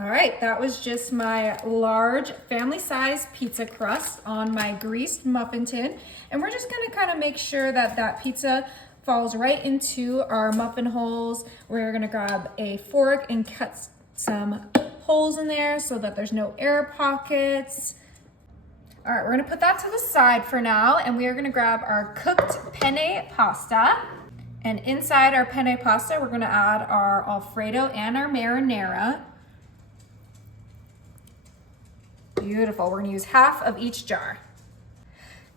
All right, that was just my large family size pizza crust on my greased muffin tin. And we're just gonna kind of make sure that that pizza falls right into our muffin holes. We're gonna grab a fork and cut some holes in there so that there's no air pockets. All right, we're gonna put that to the side for now, and we are gonna grab our cooked penne pasta. And inside our penne pasta, we're gonna add our Alfredo and our marinara. Beautiful, we're gonna use half of each jar.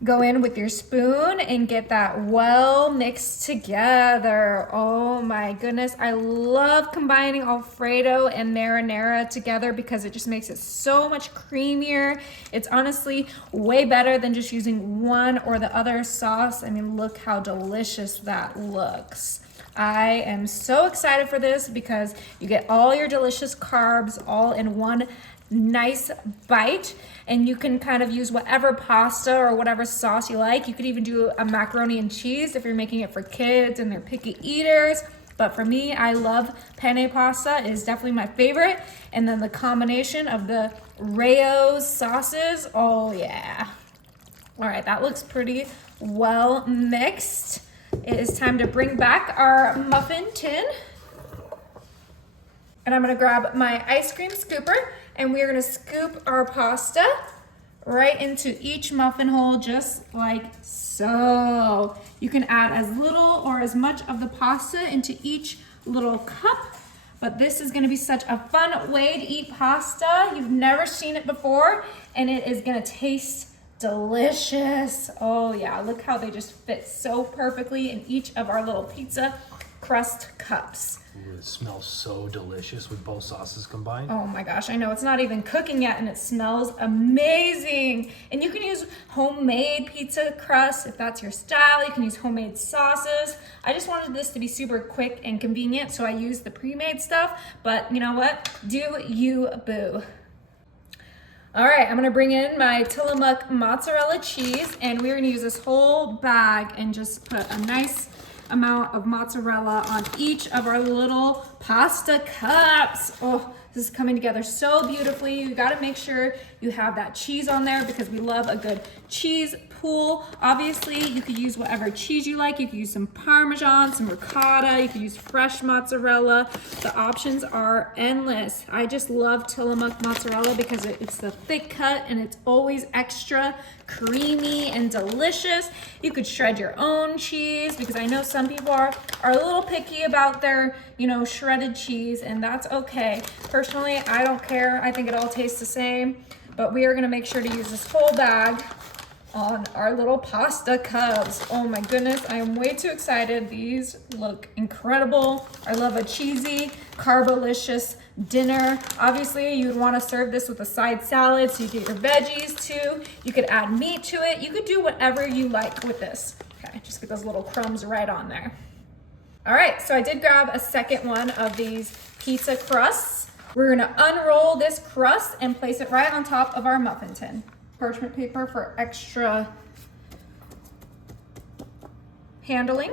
Go in with your spoon and get that well mixed together. Oh my goodness, I love combining Alfredo and marinara together because it just makes it so much creamier. It's honestly way better than just using one or the other sauce. I mean, look how delicious that looks. I am so excited for this because you get all your delicious carbs all in one nice bite, and you can kind of use whatever pasta or whatever sauce you like. You could even do a macaroni and cheese if you're making it for kids and they're picky eaters. But for me, I love penne pasta. It is definitely my favorite. And then the combination of the Rao's sauces, oh yeah. All right, that looks pretty well mixed. It is time to bring back our muffin tin. And I'm gonna grab my ice cream scooper, and we're gonna scoop our pasta right into each muffin hole just like so. You can add as little or as much of the pasta into each little cup, but this is gonna be such a fun way to eat pasta. You've never seen it before, and it is gonna taste delicious. Oh yeah, look how they just fit so perfectly in each of our little pizza crust cups. Ooh, it smells so delicious with both sauces combined. Oh my gosh, I know it's not even cooking yet and it smells amazing. And you can use homemade pizza crust if that's your style. You can use homemade sauces. I just wanted this to be super quick and convenient, so I used the pre-made stuff, but you know what? Do you, boo. All right, I'm gonna bring in my Tillamook mozzarella cheese, and we're gonna use this whole bag and just put a nice amount of mozzarella on each of our little pasta cups. Oh, this is coming together so beautifully. You gotta make sure you have that cheese on there because we love a good cheese pool. Obviously, you could use whatever cheese you like. You could use some Parmesan, some ricotta, you could use fresh mozzarella. The options are endless. I just love Tillamook mozzarella because it's the thick cut and it's always extra creamy and delicious. You could shred your own cheese because I know some people are a little picky about their, shredded cheese, and that's okay. Personally, I don't care. I think it all tastes the same, but we are gonna make sure to use this whole bag on our little pasta cups. Oh my goodness, I am way too excited. These look incredible. I love a cheesy, carbolicious dinner. Obviously, you'd want to serve this with a side salad so you get your veggies too. You could add meat to it. You could do whatever you like with this. Okay, just get those little crumbs right on there. All right, so I did grab a second one of these pizza crusts. We're gonna unroll this crust and place it right on top of our muffin tin. Parchment paper for extra handling.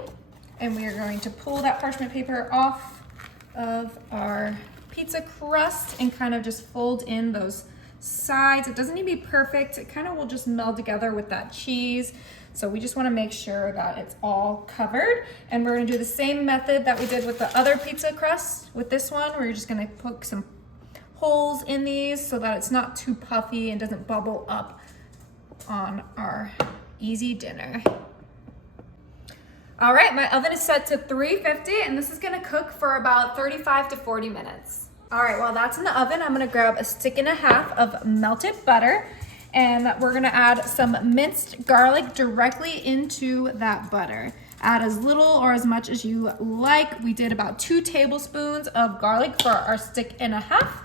And we are going to pull that parchment paper off of our pizza crust and kind of just fold in those sides. It doesn't need to be perfect. It kind of will just meld together with that cheese. So we just want to make sure that it's all covered. And we're going to do the same method that we did with the other pizza crust. With this one, we're just going to poke some holes in these so that it's not too puffy and doesn't bubble up on our easy dinner. All right, my oven is set to 350 and this is gonna cook for about 35 to 40 minutes. All right, while that's in the oven, I'm gonna grab a stick and a half of melted butter, and we're gonna add some minced garlic directly into that butter. Add as little or as much as you like. We did about 2 tablespoons of garlic for our stick and a half.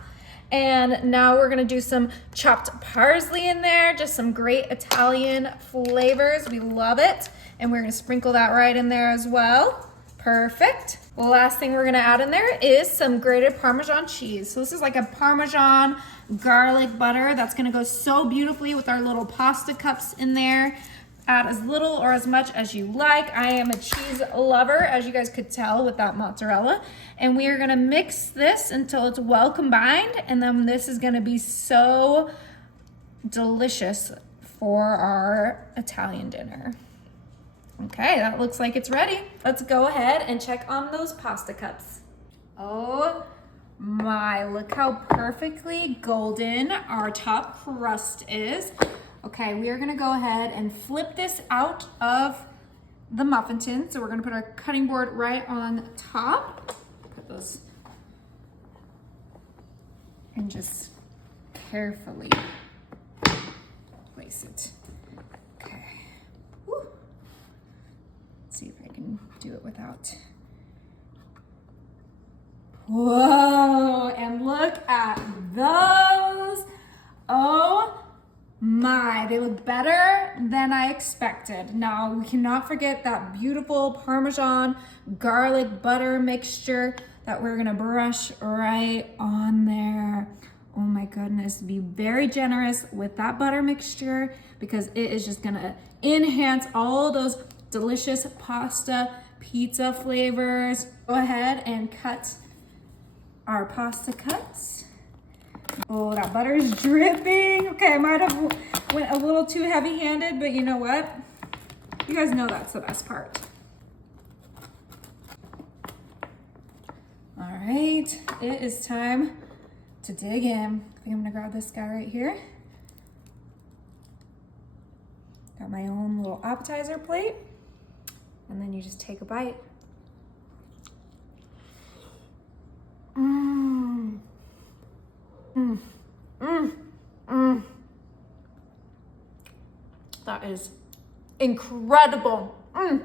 And now we're gonna do some chopped parsley in there, just some great Italian flavors. We love it. And we're gonna sprinkle that right in there as well. Perfect. The last thing we're gonna add in there is some grated Parmesan cheese. So this is like a Parmesan garlic butter that's gonna go so beautifully with our little pasta cups in there. Add as little or as much as you like. I am a cheese lover, as you guys could tell with that mozzarella. And we are gonna mix this until it's well combined, and then this is gonna be so delicious for our Italian dinner. Okay, that looks like it's ready. Let's go ahead and check on those pasta cups. Oh my, look how perfectly golden our top crust is. Okay, we are gonna go ahead and flip this out of the muffin tin. So we're gonna put our cutting board right on top. Put those and just carefully place it. Okay. Woo. Let's see if I can do it without. Whoa, and look at those. Oh my, they look better than I expected. Now, we cannot forget that beautiful Parmesan garlic butter mixture that we're gonna brush right on there. Oh my goodness, be very generous with that butter mixture because it is just gonna enhance all those delicious pasta, pizza flavors. Go ahead and cut our pasta cuts. Oh, that butter is dripping. Okay, I might have went a little too heavy-handed, but you know what? You guys know that's the best part. All right, it is time to dig in. I think I'm gonna grab this guy right here. Got my own little appetizer plate. And then you just take a bite. Mmm. Mmm. Mmm. Mmm. That is incredible. Mmm.